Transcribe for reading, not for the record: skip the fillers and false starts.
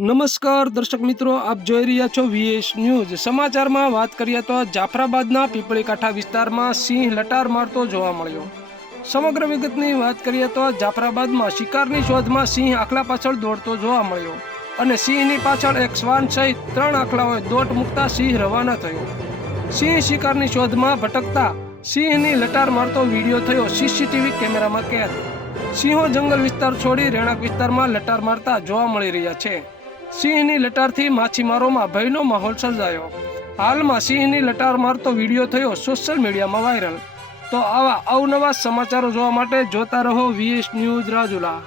નમસ્કાર દર્શક મિત્રો, આપ જોઈ રહ્યા છો વીએસ ન્યૂઝ। સમાચારમાં વાત કરીએ તો જાફરાબાદના પીપળીકાંઠા વિસ્તારમાં સિંહ લટાર મારતો જોવા મળ્યો। સમગ્ર વિગતની વાત કરીએ તો જાફરાબાદમાં શિકારની શોધમાં સિંહ આખલા પાછળ દોડતો જોવા મળ્યો અને સિંહની પાછળ એક શ્વાન સહિત 3 આખલાઓએ દોટ મૂકતા સિંહ રવાના થયો। સિંહ શિકારની શોધમાં ભટકતા સિંહની લટાર મારતો વિડીયો થયો સીસીટીવી કેમેરામાં કેદ। સિંહો જંગલ વિસ્તાર છોડી રહેણાંક વિસ્તારમાં લટાર મારતા જોવા મળી રહ્યા છે। સિંહની લટારથી માછીમારોમાં ભયનો માહોલ સર્જાયો। હાલમાં સિંહની લટાર મારતો વિડીયો થયો સોશિયલ મીડિયામાં વાયરલ। તો આવા અવનવા સમાચારો જોવા માટે જોતા રહો વીએસ ન્યૂઝ રાજુલા।